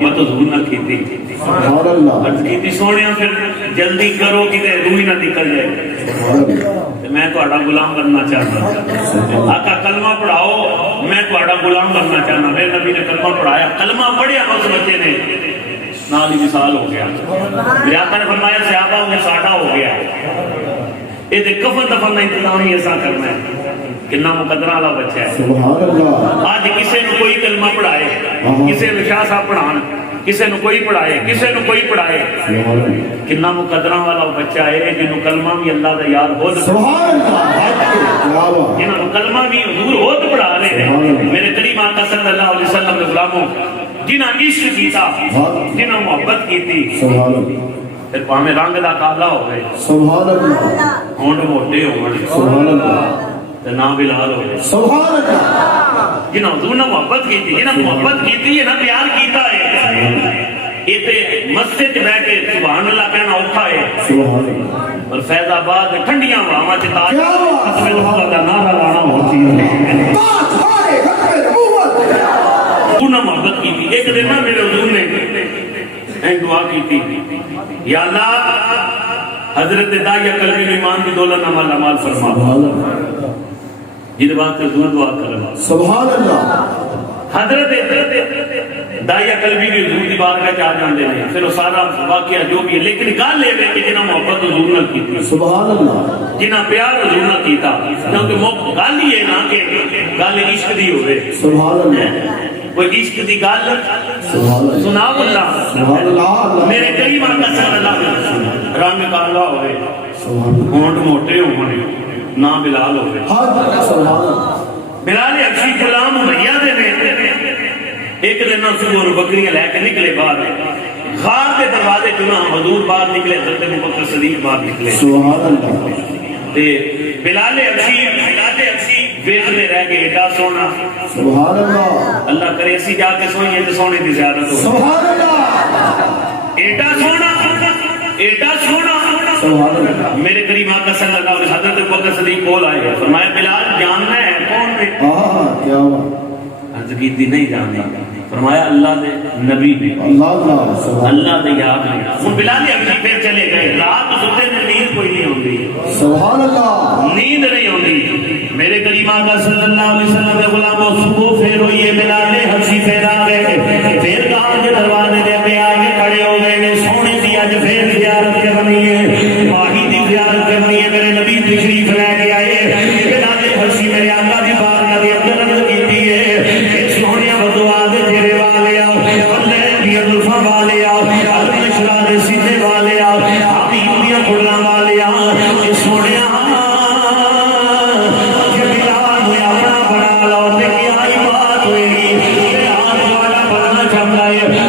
میں تو ضرور نہ کیتی عرض کیتی سونے پھر جلدی کرو کہ روح نہ نکل جائے میں تہاڈا غلام بننا چاہتا آقا کلمہ پڑھاؤ میں تہاڈا غلام بننا چاہتا میرے نبی نے کلمہ پڑھایا کلمہ پڑھیا اس بچے نے نال ہی مثال ہو گیا میرے آقا نے فرمایا صحابہ میں ساڈا ہو گیا یہ تے کفن دفن کا انتظام ہی ایسا کرنا ہے کتنا مقدرہ والا بچہ ہے آج کسی نے کوئی کلمہ پڑھائے کسی نے شاہ صاحب پڑھان کسی نے کوئی پڑھائے کسی نے کوئی پڑھائے کتنا مقدرہ والا بچہ ہے جنہوں کلمہ بھی اللہ دا یار ہو جنہوں کلمہ بھی حضور ہو تو پڑھا رہے ہیں میرے کریم آقا صلی اللہ علیہ وسلم کے غلاموں جنہاں عشق کیتا جنہاں محبت کیتی پھر پاہمیں رنگ دا کالا ہو گئے ہونڈ موٹے ہو گئے نام بلال ہو گئے جنہوں حضور نے محبت کی تھی جنہوں محبت کی تھی جنہوں پیار کیتا ہے یہ تے مسجد بیٹھ کے سبحان اللہ کہنا اوکھا ہے اور فیض آباد ٹھنڈیاں وہاں چتاج ختم اللہ کا نعرہ لانا ہوتی ہے حضور نے محبت کی تھی ایک دن نا میرے حضور نے ایک دعا کی تھی یا اللہ حضرت داعیہ قلبی ایمان کی دولت عمل عمال فرما یہ بات حضور دعا کرنا سبحان اللہ حضرت داعیہ قلبی کی حضور دی بارگاہ چ آ جاندے ہیں پھر وہ سارا واقعہ جو بھی ہے لیکن گل یہ کہ جنہاں محبت حضور نال کیتی سبحان اللہ جنہاں پیار حضور نال کیتا کیونکہ گل یہ نہ کہ گل عشق دی ہوے سبحان اللہ کوئی عشق دی گل سنا اللہ میرے کریم آقا صلی اللہ علیہ وسلم رنگ کالا ہوئے ہونٹ موٹے ہوئے نام بلال ہوئے بلال حبشی غلام امیہ دے میں ایک دن صبح بکریاں لے کے نکلے باہر غار کے دروازے چنا حضور باہر نکلے حضرت ابوبکر صدیق باہر نکلے سبحان اللہ تے بلال حبشی ویکھدے رہ گئے ایڈا سونا سبحان اللہ اللہ کرے اسی جا کے سوئیں تے سونے دی زیارت ہو سبحان اللہ ایڈا سونا میرے کریم آقا صلی اللہ علیہ وسلم حضرت ابوبکر صدیق بول آئے فرمایا بلال جاننا ہے کون ہے کیا بات عرض کیتی نہیں جاننا فرمایا اللہ دے نبی نے اللہ دے یاد نے ہن بلال حبشی پھر چلے گئے رات سوتے میں نیند کوئی نہیں ہوندی سبحان اللہ نیند نہیں ہوندی میرے کریم آقا صلی اللہ علیہ وسلم کے غلاموں صبح پھر ہوئی ہے بلال حبشی پھر آ گئے پھر گاؤں کے دروازے دے پہ آگے کھڑے ہو گئے سونے دی اج پھر زیارت کرنی ہے ماہی دی زیارت کرنی ہے میرے نبی تشریف لے کے آئے بلال حبشی میرے آقا دی بارگاہ دے اندر عرض کیتی ہے سونیا بدعا دے تیرے والے آ اللہ دی زلفاں والے آ اللہ شرا دے سیدھے والے آ حبیب دی کھڑاں والے آ سونیا بنا لو تے کیا ہی بات ہوئی تے آج والا بننا چاہتا ہے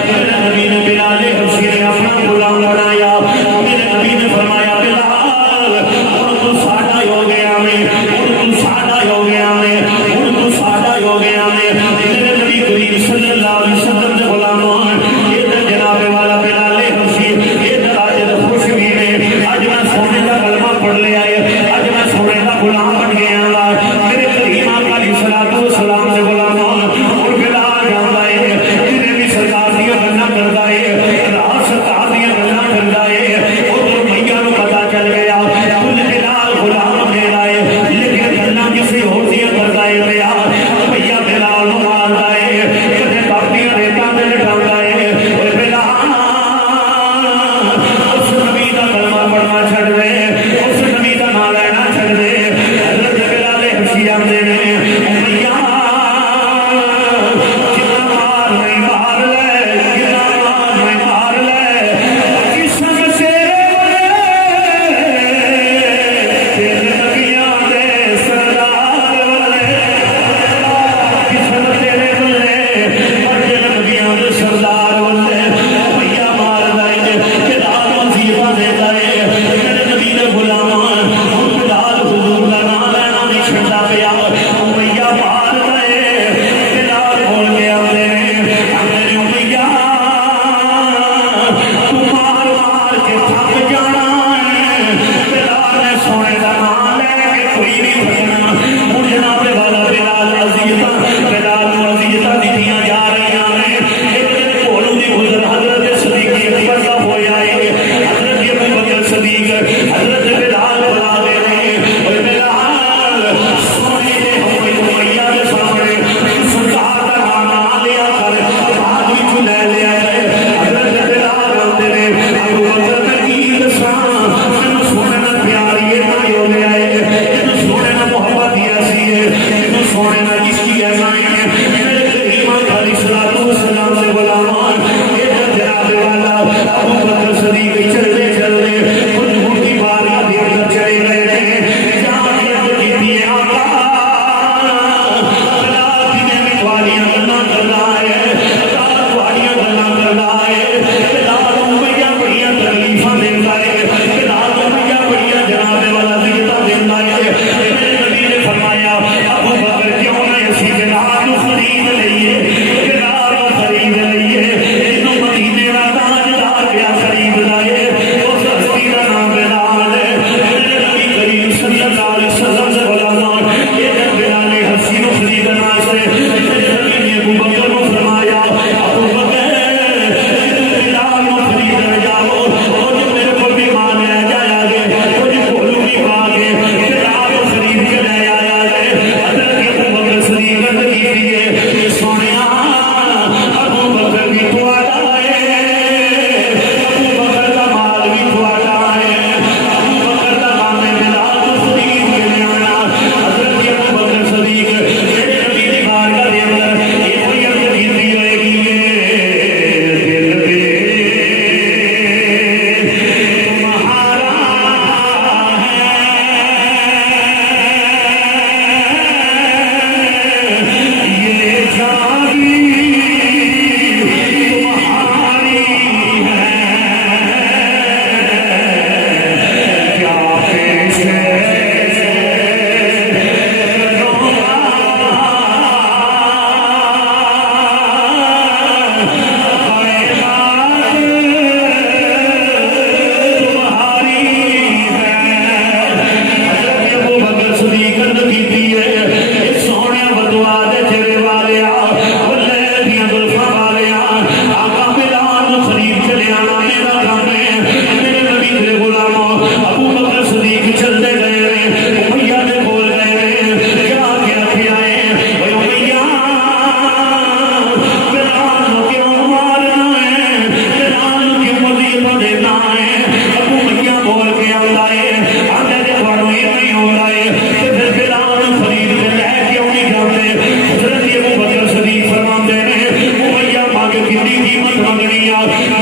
دنیا